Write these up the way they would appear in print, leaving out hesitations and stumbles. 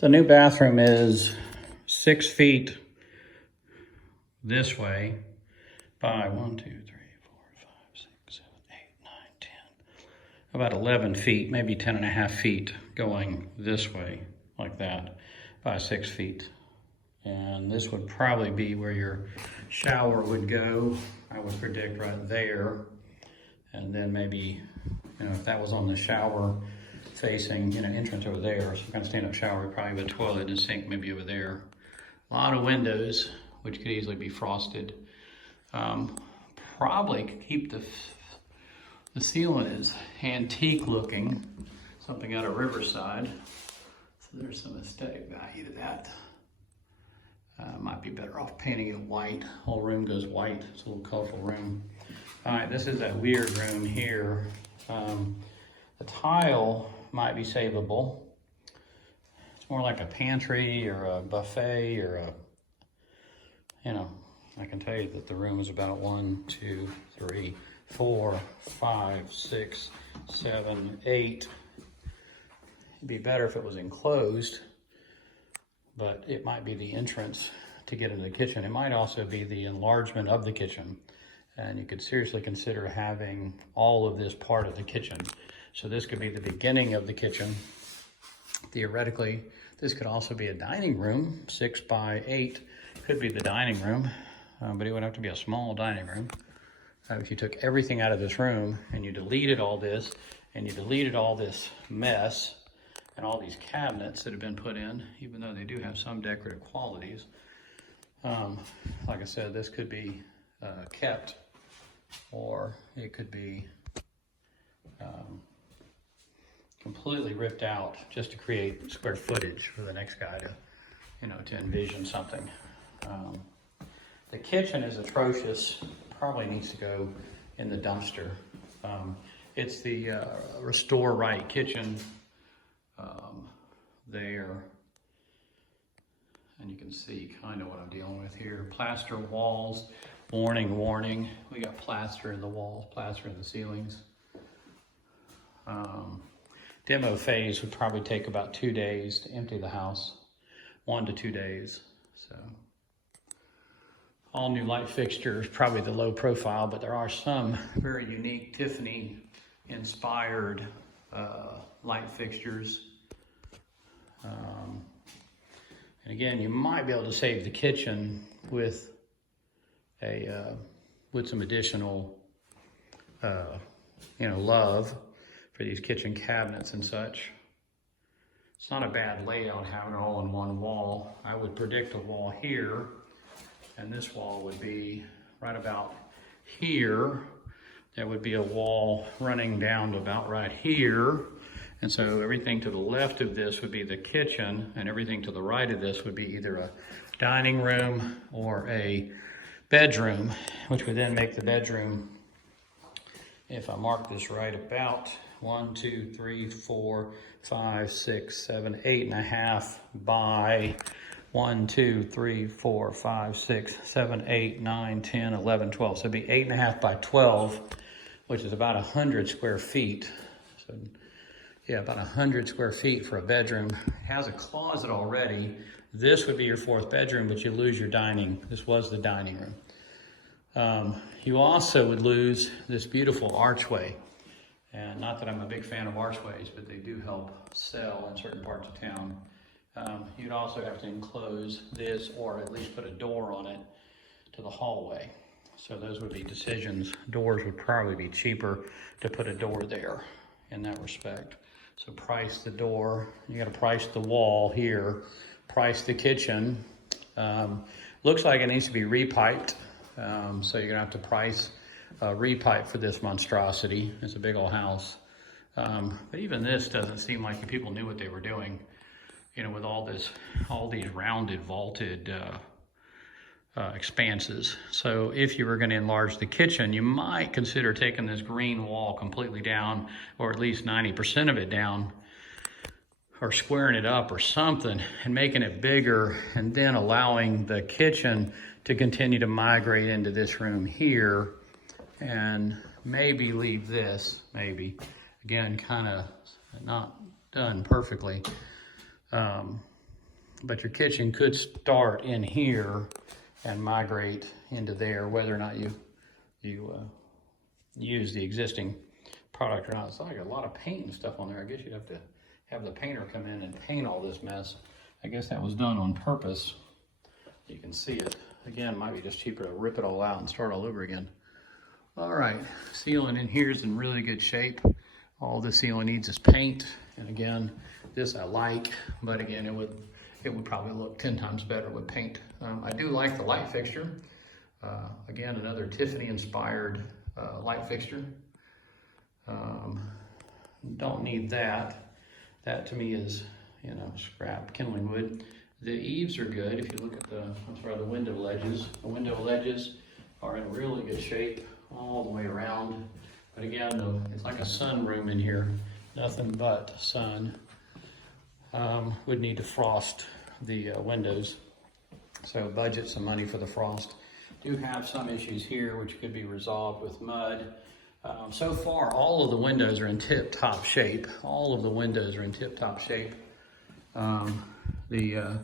The new bathroom is 6 feet this way by 1, 2, 3, 4, 5, 6, 7, 8, 9, 10. About 11 feet, maybe 10 and a half feet going this way like that by 6 feet. And this would probably be where your shower would go. I would predict right there. And then maybe, if that was on the shower facing, entrance over there, some kind of stand-up shower, probably have a toilet and a sink maybe over there. A lot of windows, which could easily be frosted. Probably could keep the ceiling is antique looking, something out of Riverside. So there's some aesthetic value to that. Might be better off painting it white. Whole room goes white. It's a little colorful room. All right, this is that weird room here. The tile might be savable. It's more like a pantry or a buffet or I can tell you that the room is about 1, 2, 3, 4, 5, 6, 7, 8. It'd be better if it was enclosed, but it might be the entrance to get into the kitchen. It might also be the enlargement of the kitchen. And you could seriously consider having all of this part of the kitchen. So this could be the beginning of the kitchen. Theoretically, this could also be a dining room, 6 by 8. Could be the dining room, but it would have to be a small dining room. If you took everything out of this room and you deleted all this, and you deleted all this mess, and all these cabinets that have been put in, even though they do have some decorative qualities. Like I said, this could be kept, or it could be completely ripped out just to create square footage for the next guy to envision something. The kitchen is atrocious, probably needs to go in the dumpster. It's the Restore Right kitchen there. And you can see kind of what I'm dealing with here. Plaster walls, warning, warning. We got plaster in the walls, plaster in the ceilings. Demo phase would probably take about 2 days to empty the house, 1 to 2 days. So all new light fixtures, probably the low profile, but there are some very unique Tiffany inspired light fixtures. And again, you might be able to save the kitchen with some additional, love for these kitchen cabinets and such. It's not a bad layout having it all on one wall. I would predict a wall here, and this wall would be right about here. There would be a wall running down to about right here. And so everything to the left of this would be the kitchen, and everything to the right of this would be either a dining room or a bedroom, which would then make the bedroom, if I mark this right, about 1, 2, 3, 4, 5, 6, 7, 8.5 by 1, 2, 3, 4, 5, 6, 7, 8, 9, 10, 11, 12. So it'd be 8.5 by 12, which is about 100 square feet. So yeah, about 100 square feet for a bedroom. It has a closet already. This would be your 4th bedroom, but you lose your dining. This was the dining room. You also would lose this beautiful archway. And not that I'm a big fan of archways, but they do help sell in certain parts of town. You'd also have to enclose this, or at least put a door on it to the hallway. So those would be decisions. Doors would probably be cheaper to put a door there in that respect. So price the door, you gotta price the wall here, price the kitchen. Looks like it needs to be repiped. So you're gonna have to price repipe for this monstrosity. It's a big old house. But even this doesn't seem like the people knew what they were doing, with all these rounded, vaulted expanses. So if you were going to enlarge the kitchen, you might consider taking this green wall completely down, or at least 90% of it down, or squaring it up or something and making it bigger, and then allowing the kitchen to continue to migrate into this room here, and maybe leave this, again, kind of not done perfectly, but your kitchen could start in here and migrate into there, whether or not you use the existing product or not. It's like a lot of paint and stuff on there. I guess you'd have to have the painter come in and paint all this mess. I guess that was done on purpose. You can see it. Again, might be just cheaper to rip it all out and start all over again. All right, ceiling in here is in really good shape. All the ceiling needs is paint. And again, this I like, but again, it would probably look 10 times better with paint. I do like the light fixture. Again, another Tiffany inspired light fixture. Don't need that. That to me is, you know, scrap kindling wood. The eaves are good. If you look at the window ledges. The window ledges are in really good shape all the way around. But again, it's like a sun room in here. Nothing but sun. Would need to frost the windows. So budget some money for the frost. Do have some issues here which could be resolved with mud. So far, all of the windows are in tip-top shape. All of the windows are in tip-top shape. The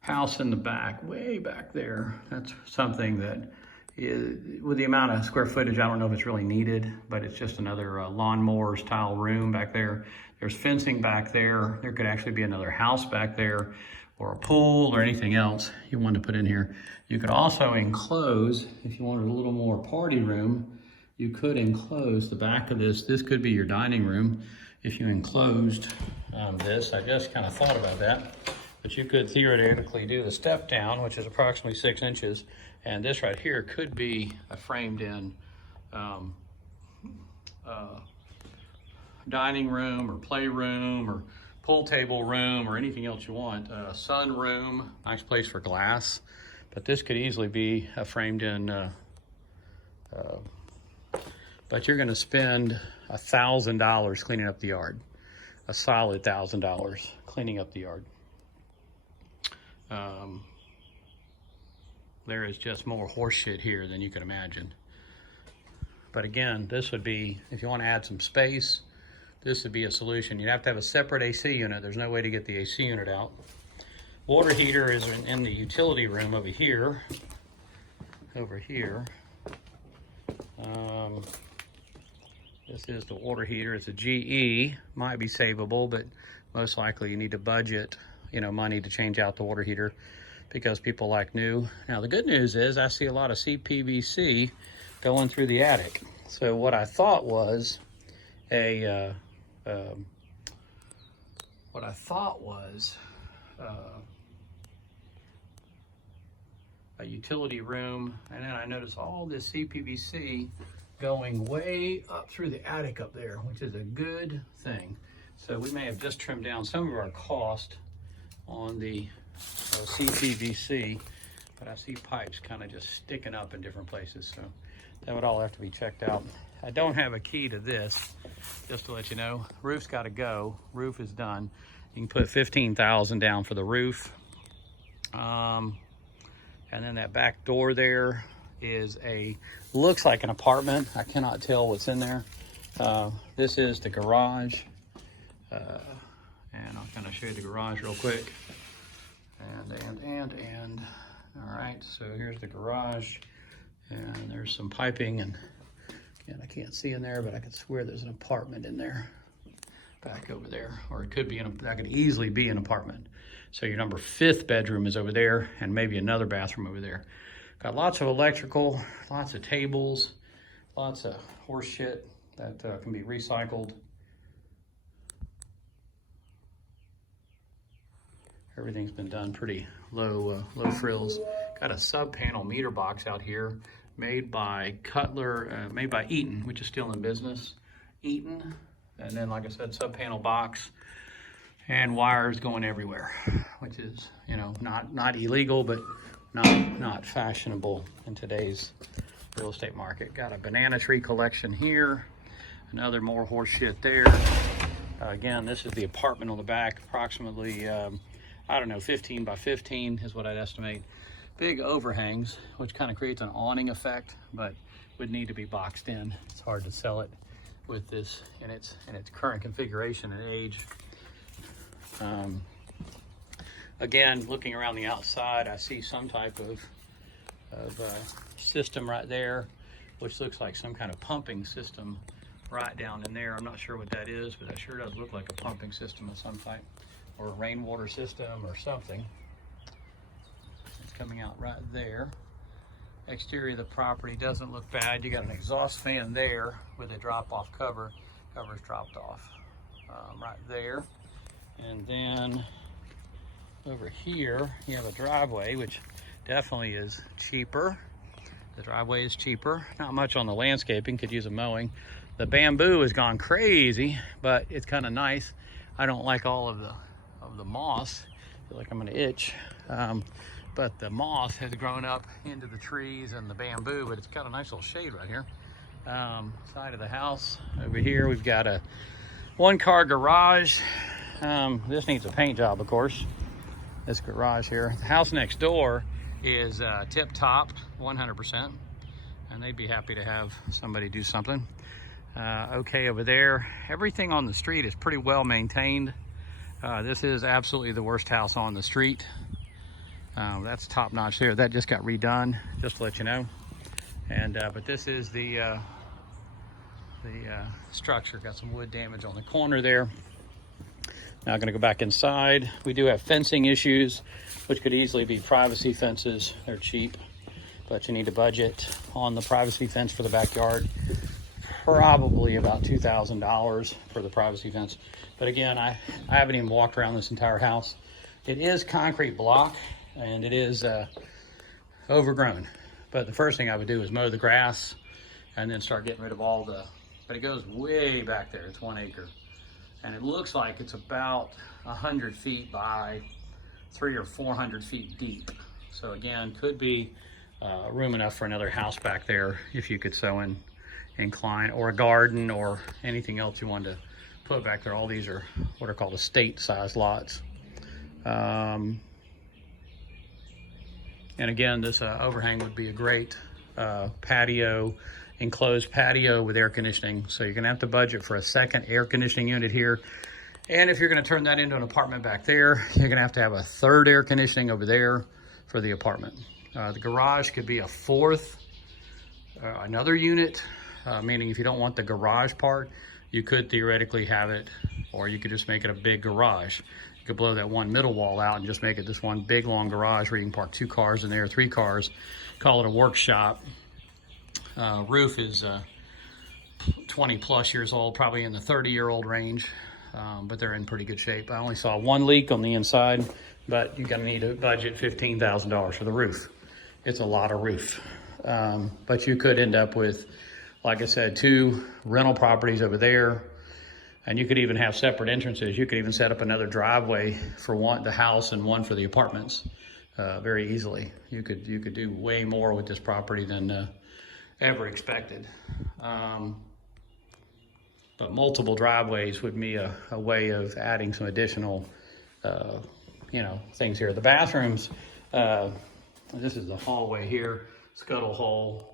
house in the back, way back there, that's something that is, with the amount of square footage, I don't know if it's really needed, but it's just another lawnmower style room back there. There's fencing back there. There could actually be another house back there, or a pool or anything else you want to put in here. You could also enclose, if you wanted a little more party room, you could enclose the back of this. This could be your dining room if you enclosed this. I just kind of thought about that, but you could theoretically do the step down, which is approximately 6 inches, and this right here could be a framed in dining room or playroom or pool table room or anything else you want. Sun room, nice place for glass, but this could easily be a framed in, but you're gonna spend $1,000 cleaning up the yard, a solid $1,000 cleaning up the yard. There is just more horse shit here than you can imagine. But again, this would be, if you want to add some space, this would be a solution. You'd have to have a separate AC unit. There's no way to get the AC unit out. Water heater is in the utility room over here. This is the water heater. It's a GE. Might be savable, but most likely you need to budget, you know, money to change out the water heater because people like new. Now the good news is I see a lot of CPVC going through the attic. So what I thought was a utility room, and then I noticed all this CPVC going way up through the attic up there, which is a good thing. So we may have just trimmed down some of our cost on the CPVC, but I see pipes kind of just sticking up in different places, so that would all have to be checked out. I don't have a key to this, just to let you know. Roof's got to go. Roof is done. You can put $15,000 down for the roof. And then that back door there is looks like an apartment. I cannot tell what's in there. This is the garage. And I'll kind of show you the garage real quick. And all right, so here's the garage, and there's some piping, and again, I can't see in there, but I could swear there's an apartment in there back over there, or it could be that could easily be an apartment. So your number 5th bedroom is over there, and maybe another bathroom over there. Got lots of electrical, lots of tables, lots of horse shit that can be recycled. Everything's been done pretty low frills. Got a sub panel meter box out here made by made by Eaton, which is still in business. Eaton, and then like I said, sub panel box and wires going everywhere, which is, you know, not illegal, but not fashionable in today's real estate market. Got a banana tree collection here, another more horse shit there. Again, this is the apartment on the back, approximately I don't know, 15 by 15 is what I'd estimate. Big overhangs, which kind of creates an awning effect, but would need to be boxed in. It's hard to sell it with this in its current configuration and age. Again, looking around the outside, I see some type of system right there, which looks like some kind of pumping system right down in there. I'm not sure what that is, but that sure does look like a pumping system of some type, or a rainwater system or something. It's coming out right there. Exterior of the property doesn't look bad. You got an exhaust fan there with a drop-off cover. Cover's dropped off right there. And then over here, you have a driveway, which definitely is cheaper. The driveway is cheaper. Not much on the landscaping, could use a mowing. The bamboo has gone crazy, but it's kind of nice. I don't like all of the moss. I feel like I'm gonna itch. But the moss has grown up into the trees and the bamboo, but it's got a nice little shade right here. Side of the house. Over here, we've got a one-car garage. This needs a paint job, of course. This garage here. The house next door is tip-top, 100%, and they'd be happy to have somebody do something. Okay, over there, everything on the street is pretty well maintained. This is absolutely the worst house on the street. That's top-notch there. That just got redone, just to let you know. And but this is the structure. Got some wood damage on the corner there. Now going to go back inside. We do have fencing issues, which could easily be privacy fences. They're cheap, but you need to budget on the privacy fence for the backyard. Probably about $2,000 for the privacy fence. But again, I haven't even walked around this entire house. It is concrete block, and it is overgrown. But the first thing I would do is mow the grass and then start getting rid of all the, but it goes way back there. It's 1 acre. And it looks like it's about 100 feet by 300 or 400 feet deep. So again, could be room enough for another house back there if you could so incline, or a garden or anything else you wanted to put back there. All these are what are called estate size lots. And again, this overhang would be a great patio, enclosed patio with air conditioning. So you're gonna have to budget for a second air conditioning unit here. And if you're gonna turn that into an apartment back there, you're gonna have to have a third air conditioning over there for the apartment. The garage could be a fourth, another unit, meaning if you don't want the garage part, you could theoretically have it, or you could just make it a big garage. You could blow that one middle wall out and just make it this one big long garage where you can park 2 cars in there, 3 cars, call it a workshop. Roof is 20 plus years old, probably in the 30-year-old range, but they're in pretty good shape. I only saw 1 leak on the inside, but you're gonna need to budget $15,000 for the roof. It's a lot of roof. But you could end up with, like I said, 2 rental properties over there, and you could even have separate entrances. You could even set up another driveway for the house and one for the apartments very easily. You could do way more with this property than ever expected. But multiple driveways would be a way of adding some additional things here. The bathrooms, this is the hallway here, scuttle hole.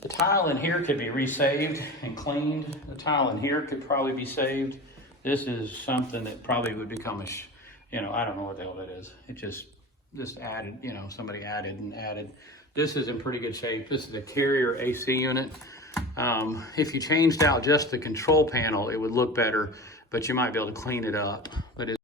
The tile in here could be resaved and cleaned. The tile in here could probably be saved. This is something that probably would become I don't know what the hell that is. It just added, somebody added and added. This is in pretty good shape. This is a carrier AC unit. If you changed out just the control panel, it would look better, but you might be able to clean it up. But